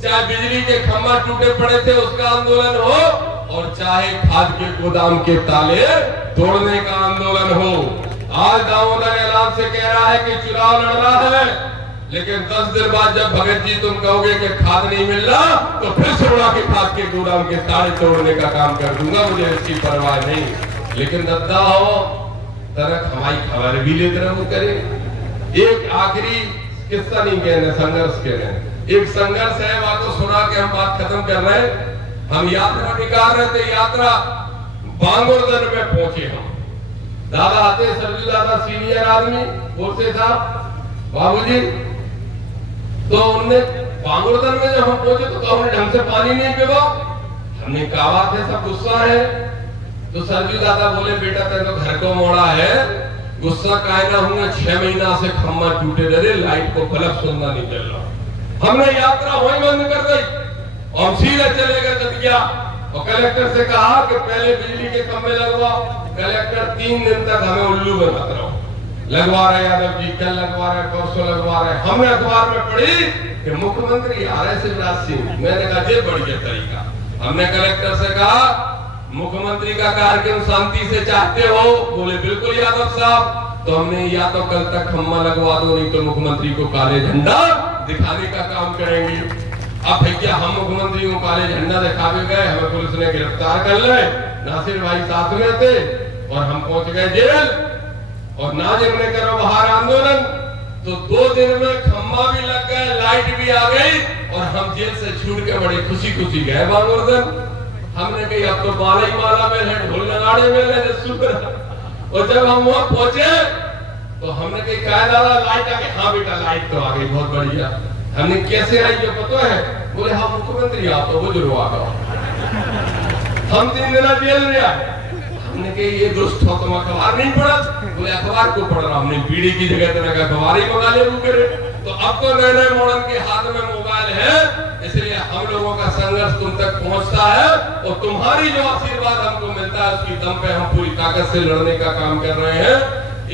चाहे बिजली के खंभा टूटे पड़े थे उसका आंदोलन हो, और चाहे खाद के गोदाम के ताले तोड़ने का आंदोलन हो। आज दामोदर ऐलान से कह रहा है कि चुनाव लड़ रहा है, लेकिन 10 दिन बाद जब भगत जी तुम कहोगे कि खाद नहीं मिल रहा तो फिर सोना के खाद के गोदाम के ताले तोड़ने का काम कर दूंगा, मुझे इसकी परवाह नहीं। लेकिन दद्दा हो तरह हमारी खबर भी लेते रहो करे। एक आखिरी किस्सा नहीं कहने, संघर्ष कह रहे हैं। एक संघर्ष है, बातों सुना के हम बात खत्म कर रहे हैं। हम यात्रा निकाल रहे थे, यात्रा बांगुरदन में पहुंचे हम। दादा आते, सरजू दादा सीनियर आदमी बोलते साहब बाबूजी, तो उनने बांगुरदन में जब हम पहुंचे तो हमने ढंग से पानी नहीं पीवा। हमने कहा बात है, सब गुस्सा है। तो सरजू दादा बोले बेटा तेरे तो घर को मोड़ा है, गुस्सा कायना हुआ, 6 महीना से खम्मा टूटे रहे, लाइट को बल्ब सुनना नहीं चल रहा। हमने यात्रा वहीं बंद कर दी और सीधे चले गए दतिया और कलेक्टर से कहा कि पहले बिजली के खंभे लगवाओ। कलेक्टर 3 दिन तक हमें उल्लू बनाता रहो, लगवा रहे यादव जी, कल लगवा रहे, परसों लगवा रहे। हमने अखबार में पढ़ी कि मुख्यमंत्री आ रहे शिवराज सिंह। मैंने कहा ये बढ़िया तरीका। हमने कलेक्टर से कहा मुख्यमंत्री का कार्यक्रम शांति से चाहते हो? बोले बिल्कुल यादव साहब। तो हमने या तो कल तक खम्मा लगवा दो, नहीं तो मुख्यमंत्री को काले झंडा दिखाने का काम करेंगे। अब भैया हम मुख्यमंत्री को काले झंडा दिखावे गए, हमें पुलिस ने गिरफ्तार कर लिया। नासिर भाई साथ में थे और हम पहुंच गए जेल। और ना जब ने करो बाहर आंदोलन तो 2 दिन में खम्मा भी लग गए, लाइट भी आ गई और हम जेल से छूट के बड़ी खुशी खुशी गए बांगुरदन। हमने कही अब तो माला ही माला में है, ढोल नगाड़े में ले शुक्र। और जब हम वहां पहुंचे तो हमने कही कहा दादा लाइट आ गई? हाँ बेटा लाइट तो आ गई, बहुत बढ़िया। हमने कैसे आई ये पता है? बोले हाँ मुख्यमंत्री आप तो बुजुर्ग आ गए, हम 3 दिन जेल में आए। हमने कहा ये दोस्त हो तुम अखबार नहीं पढ़ा? बोले अखबार को पढ़ रहा, हमने बीड़ी की जगह तो अखबार ही मंगा ले करे। तो अब तो नए नए मॉडर्न के हाथ में मोबाइल है, इसलिए हम लोगों का संघर्ष तुम तक पहुंचता है और तुम्हारी जो आशीर्वाद हमको मिलता है उसकी दम पे हम पूरी ताकत से लड़ने का काम कर रहे हैं।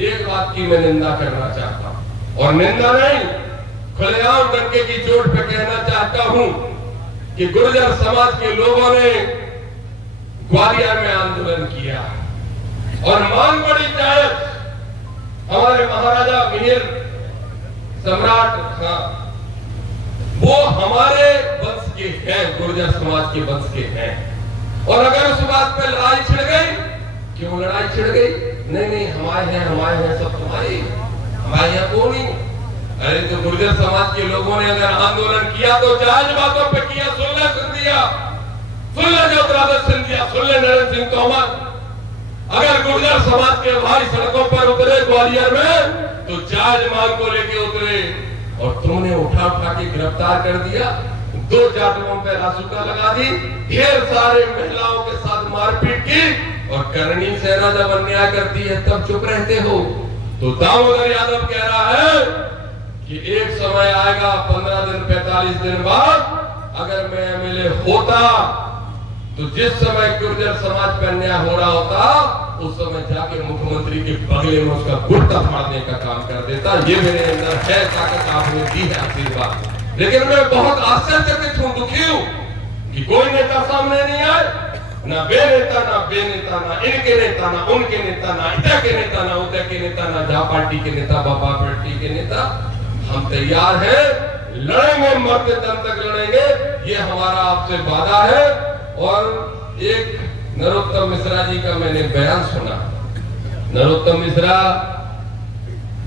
एक बात की मैं निंदा करना चाहता हूं, और निंदा नहीं खुलेआम डंके की चोट पे कहना चाहता हूं कि गुर्जर समाज के लोगों ने ग्वालियर में आंदोलन किया और मांग बड़ी जायज। हमारे महाराजा मिहिर सम्राट खां वो हमारे वंश के हैं, गुर्जर समाज के वंश के हैं, और अगर उस बात पे लड़ाई छिड़ गई, क्यों लड़ाई छिड़ गई? नहीं हमारे हैं सब तुम्हारे, हमारे यहाँ कौन नहीं। अरे तो गुर्जर समाज के लोगों ने अगर आंदोलन किया तो जायज बातों पे किया। सुन ले सिंधिया, सुन ले ज्योतिरादित्य सिंधिया, सुन ले नरेंद्र सिंह तोमर, अगर गुर्जर समाज के भाई सड़कों पर उतरे ग्वालियर में तो जायज मांग को लेके उतरे, और तुमने उठा के गिरफ्तार कर दिया, 2 जाटवों पे रासुका लगा दी, ढेर सारे महिलाओं के साथ मारपीट की, और करनी सेना जब अन्याय करती है तब चुप रहते हो। तो दामोदर यादव कह रहा है कि एक समय आएगा 15 दिन 45 दिन बाद, अगर मैं एमएलए होता तो जिस समय गुर्जर समाज पर अन्याय हो रहा होता उस समय जाके मुख्यमंत्री के बगले में उसका गुर्दा फाड़ने का काम कर देता। ये मेरे अंदर है ताकत, आपने दी है आशीर्वाद। लेकिन मैं बहुत आश्चर्यचकित हूं, दुखी हूं कि कोई नेता सामने नहीं आए, ना बेनेता ना इनके नेता, ना उनके नेता, ना इधर के नेता, ना उधर के नेता, ना जा पार्टी के नेता, बाबा पार्टी के नेता। हम तैयार हैं, लड़ेंगे, मरते दम तक लड़ेंगे, ये हमारा आपसे वादा है। और एक नरोत्तम मिश्रा जी का मैंने बयान सुना। नरोत्तम मिश्रा,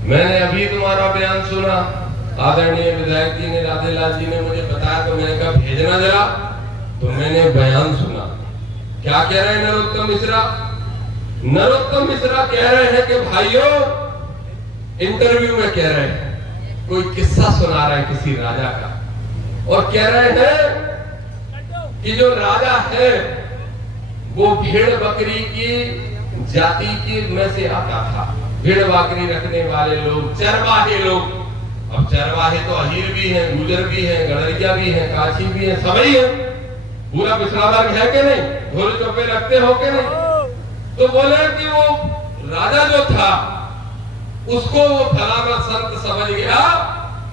मैंने अभी तुम्हारा बयान सुना, आदरणीय विधायक जी ने, राधेलाल जी ने मुझे बताया, तो मैंने कहा भेजना जरा। तो मैंने बयान सुना, क्या कह रहे हैं नरोत्तम मिश्रा? नरोत्तम मिश्रा कह रहे हैं कि भाइयों, इंटरव्यू में कह रहे हैं, कोई किस्सा सुना रहे हैं किसी राजा का, और कह रहे हैं कि जो राजा है वो भेड़ बकरी की जाति की में से आता था। भेड़ बकरी रखने वाले लोग चरवाहे लोग, अब चरवाहे तो अहीर भी हैं, गुजर भी हैं, गड़रिया भी हैं, काशी भी हैं, सभी हैं, पूरा पिछड़ा वर्ग है कि नहीं? ढोल चौपे रखते हो कि नहीं? तो बोले कि वो राजा जो था उसको वो फलाना संत समझ गया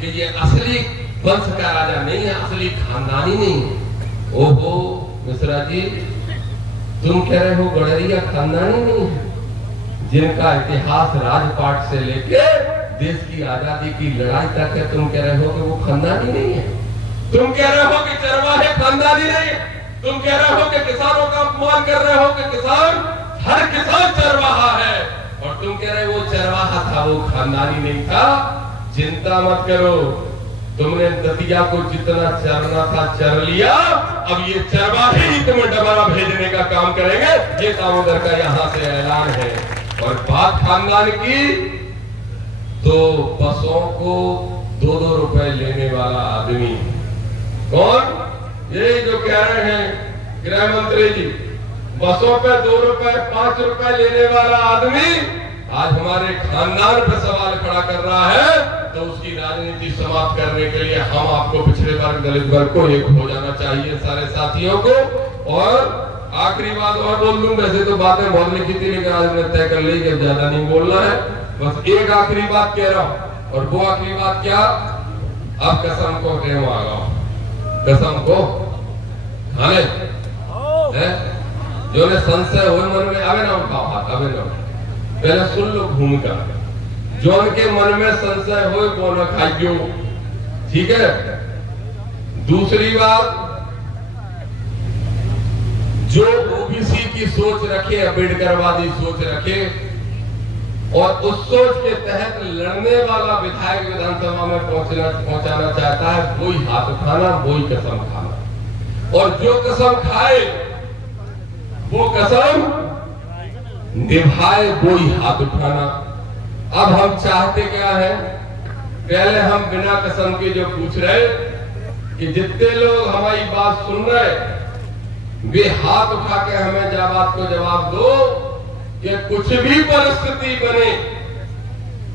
कि ये असली वंश का राजा नहीं है, असली खानदानी नहीं है। ओहो मिश्रा जी, तुम कह रहे हो गड़रिया खानदानी नहीं है, जिनका इतिहास राजपाट से लेके देश की आजादी की लड़ाई तक है, तुम कह रहे हो कि वो खानदानी नहीं है? तुम कह रहे हो कि चरवाहे खानदानी नहीं है? तुम कह रहे हो कि किसानों का अपमान कर रहे हो कि किसान, हर किसान चरवाहा है, और तुम कह रहे हो वो चरवाहा था, वो खानदानी नहीं था। चिंता मत करो, तुमने दतिया को जितना चरना था चर लिया, अब ये चरवाहे ही तुम्हें दोबारा भेजने का काम करेंगे, ये दामोदर का यहाँ से ऐलान है। और बात खानदान की, तो बसों को 2-2 रुपए लेने वाला आदमी कौन? ये जो कह रहे हैं गृह मंत्री जी, बसों पे 2 रुपए 5 रुपए लेने वाला आदमी आज हमारे खानदान पर सवाल खड़ा कर रहा है। तो उसकी राजनीति समाप्त करने के लिए हम आपको पिछड़े वर्ग, दलित वर्ग को एक हो जाना चाहिए, सारे साथियों को। और आखिरी बात और बोल दूं, वैसे तो बातें बहुत लिखी थी लेकिन आज मैंने तय कर ली कि ज्यादा नहीं बोलना है, बस एक आखिरी बात कह रहा हूं। और वो आखिरी बात क्या? अब कसम को कह मांगा, कसम को खाने जो ने संशय हो मन में आवे ना उठाओ हाथ, आवे ना, पहले सुन लो घूम कर, जो उनके मन में संशय हो वो न खाइयो, ठीक है? दूसरी बात, जो ओबीसी की सोच रखे, अम्बेडकरवादी सोच रखे, और उस सोच के तहत लड़ने वाला विधायक विधानसभा में पहुंचाना चाहता है, वही हाथ उठाना, वही कसम खाना। और जो कसम खाए वो कसम निभाए, वही हाथ उठाना। अब हम चाहते क्या है? पहले हम बिना कसम के जो पूछ रहे, कि जितने लोग हमारी बात सुन रहे वे हाथ उठा के हमें बात को जवाब दो कि कुछ भी परिस्थिति बने,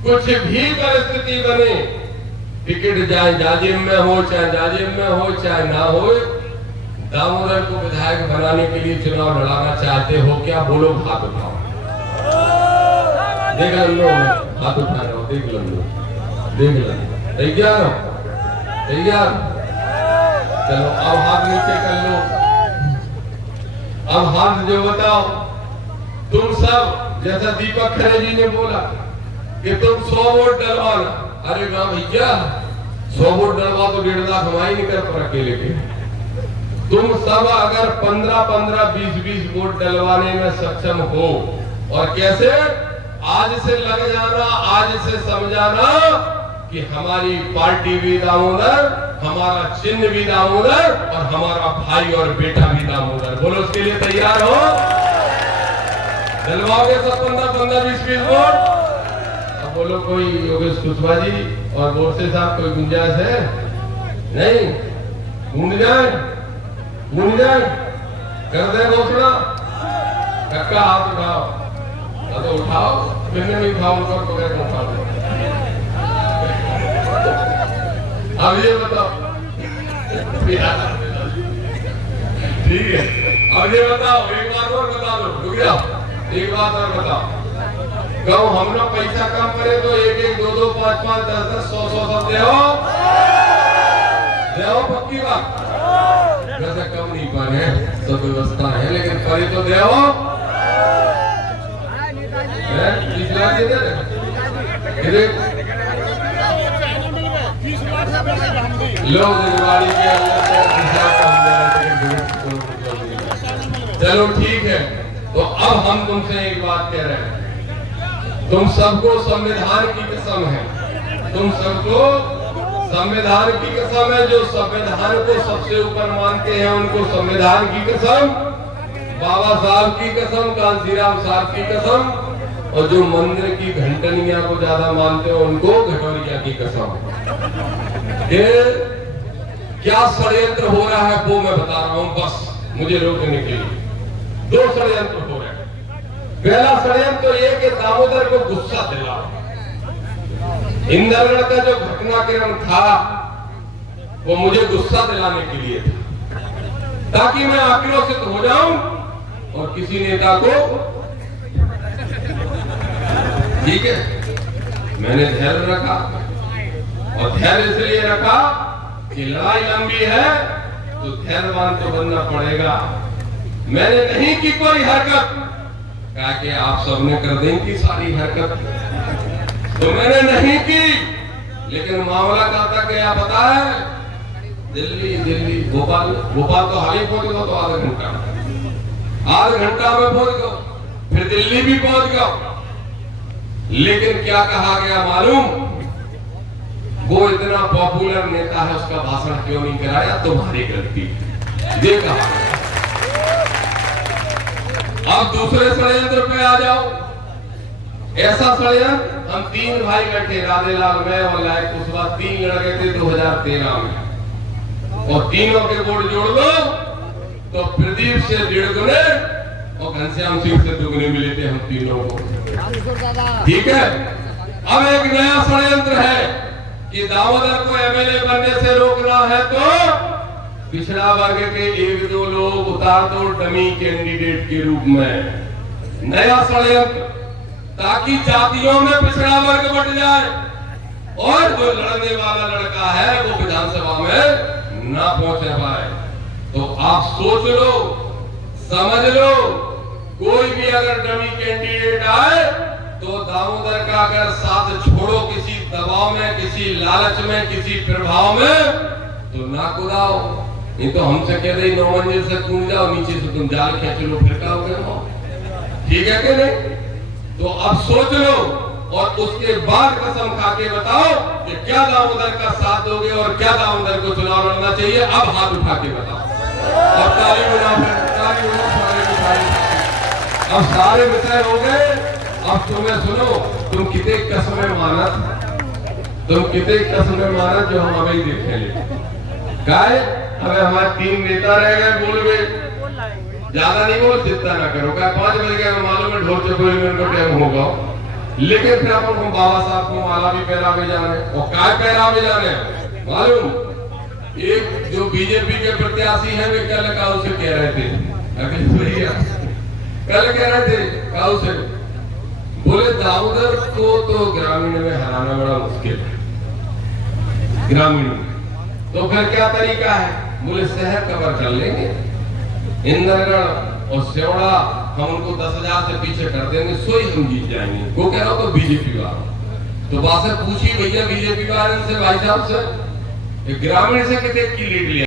कुछ भी परिस्थिति बने, टिकट चाहे जाजिम में हो, चाहे जाजिम में हो, चाहे ना हो, दामोदर को विधायक बनाने के लिए चुनाव लड़ाना चाहते हो क्या? बोलो, हाथ उठाओ। देख लो, हाथ उठा रहे हो, देख लो, देख लो। तैयार हो? तैयार? चलो अब हाथ नीचे कर लो। अब हाथ जो बताओ, तुम सब जैसा दीपक खरे जी ने बोला कि तुम 100 वोट डलवाना। अरे ना भैया, 100 वोट डलवा तो 1.5 लाख हमारी नहीं कर पर अकेले के। तुम सब अगर 15-15, 20-20 वोट डलवाने में सक्षम हो, और कैसे? आज से लग जाना, आज से समझाना कि हमारी पार्टी भी दामोदर, हमारा चिन्ह भी दामोदर, और हमारा भाई और बेटा भी दामोदर। बोलो, उसके लिए तैयार हो? डलवाओगे सब 15-15, 20-20 वोट? अब बोलो, कोई योगेश कुशवाहा जी और बोरसे साहब कोई गुंजाइश है? नहीं? गूंज जाए, गूंज जाए, कर दे घोषणा। कक्का हाथ उठाओ, तो उठाओ, फिर नहीं उठाओ, उनको बगैर उठा दो। अब ये बताओ, ठीक है, अब ये बताओ, एक बात और बता दो, रुक जाओ, एक बात और बताओ। कहूँ हम लोग पैसा कम करे तो 1-1, 2-2, 5-5, 10-10, 100-100 सब देओ, पक्की बात। वैसे कम नहीं पाने, सब व्यवस्था है, लेकिन करे तो देओ। लोग दिवाली के चलो ठीक है। तो अब हम तुमसे एक बात कह रहे हैं, तुम सबको संविधान की कसम है, तुम सबको संविधान की कसम है। जो संविधान को सबसे ऊपर मानते हैं उनको संविधान की कसम, बाबा साहब की कसम, कांशीराम साहब की कसम, और जो मंदिर की घंटनिया को ज्यादा मानते हो उनको घटोरिया की कसम। क्या षड्यंत्र हो रहा है वो मैं बता रहा हूं, बस मुझे रोकने के लिए। 2 षड्यंत्र हो रहे हैं। पहला षड्यंत्र तो ये कि दामोदर को गुस्सा दिलाओ। इंदरगढ़ का जो घटनाक्रम था वो मुझे गुस्सा दिलाने के लिए था, ताकि मैं आक्रोशित हो जाऊं और किसी नेता को, ठीक है, मैंने धैर्य रखा, और धैर्य इसलिए रखा कि लड़ाई लंबी है तो धैर्यवान तो बनना पड़ेगा। मैंने नहीं की कोई हरकत, कहा कि आप सबने कर देंगी सारी हरकत, तो मैंने नहीं की, लेकिन मामला कहां तक गया पता है? दिल्ली, भोपाल तो हाल ही पहुंच गया, तो आधा घंटा में पहुंच गया, फिर दिल्ली भी पहुंच गया। लेकिन क्या कहा गया मालूम? वो इतना पॉपुलर नेता है, उसका भाषण क्यों नहीं कराया? तुम्हारी गलती, ये कहा। अब दूसरे षड्यंत्र पे आ जाओ। ऐसा षड्यंत्र, हम 3 भाई बैठे, राधेलाल, मैं और लायक कुशवाहा, 3 लड़के थे 2013 में, और तीनों के वोट जोड़ लो तो प्रदीप से 1.5 गुने और घनश्याम सिंह से 2 गुने मिले थे हम तीनों को, ठीक है। अब एक नया षड्यंत्र है कि दामोदर को एमएलए बनने से रोकना है तो पिछड़ा वर्ग के 1-2 लोग उतार दो डमी कैंडिडेट के रूप में। नया षड्यंत्र, ताकि जातियों में पिछड़ा वर्ग बढ़ जाए और जो लड़ने वाला लड़का है वो विधानसभा में ना पहुंच पाए। तो आप सोच लो, समझ लो, कोई भी अगर डमी कैंडिडेट आए तो दामोदर का अगर साथ छोड़ो किसी दबाव में, किसी लालच में, किसी प्रभाव में, तो ना कुदाओ। नहीं तो हमसे कह रही 9 मंजिल से कूद जाओ, नीचे से तुम जाल खींच लो, फिर क्या हो गया? ठीक है कि नहीं? तो अब सोच लो और उसके बाद कसम खा के बताओ कि क्या दामोदर का साथ दोगे और क्या दामोदर को चुनाव लड़ना चाहिए। अब हाथ उठा के बताओ, अब ताली बजाओ, ताली बजाओ। अब सारे विषय हो गए। अब तुम्हें सुनो, तुम कितने कसमें मानत, तुम कितने कसमें मानत जो हम अभी देखेंगे। काय हमें हमारे 3 नेता रह गए, बोल गए ज्यादा नहीं बोल, चिंता ना करो, क्या 5 बज गए मालूम है, ढोल चकोरी में उनको टाइम होगा, लेकिन फिर अपन को बाबा साहब को माला भी पहरा भी जाने और काय पहरा भी जाने मालूम। एक जो बीजेपी के प्रत्याशी हैं वे कल काउ से कह रहे थे, अखिल भैया कल कह रहे थे काउ से, बोले दाऊदर को तो ग्रामीण में हराना बड़ा मुश्किल है, ग्रामीण में तो फिर क्या तरीका है, बोले शहर कवर कर लेंगे, इंद्रगढ़ और सेवड़ा हम उनको 10,000 से पीछे कर देंगे, सोई हम जीत जाएंगे। वो कह रहा तो बीजेपी वाला तो बात से पूछी भैया बीजेपी वाले से, भाई साहब से ग्रामीण से कितने की लीड लिया।